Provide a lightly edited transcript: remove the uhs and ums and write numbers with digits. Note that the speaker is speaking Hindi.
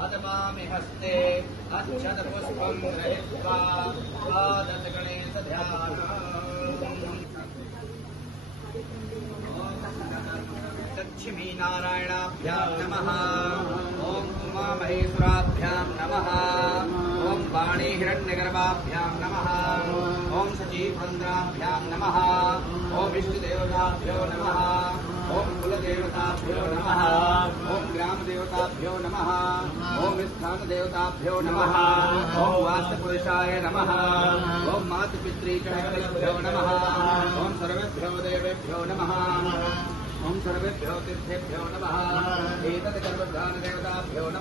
अदमामि हस्ते अक्षतपुष्पं गृहीत्वा लक्ष्मी नारायणाभ्यां नमः। ओम उमामहेश्वराभ्यां नमः। ओम वाणी हिरण्यगर्भाभ्यां नमः। ओम सचीवन्द्राभ्यां नमः। ओम इष्टदेवताभ्यो नमः। ओम कुलदेवताभ्यो नमः। ओम ग्रामदेवताभ्यो नमः। ओम स्थानदेवताभ्यो नमः। ओम वास्तुपुरुषाय नमः। ओम मातृपितृगणेभ्यो नमः। ओम सर्वेभ्यो देवेभ्यो नमः। ओम सर्वेभ्यो तीर्थेभ्यो नमः। एतत् कर्मधानदेवताभ्यो नमः।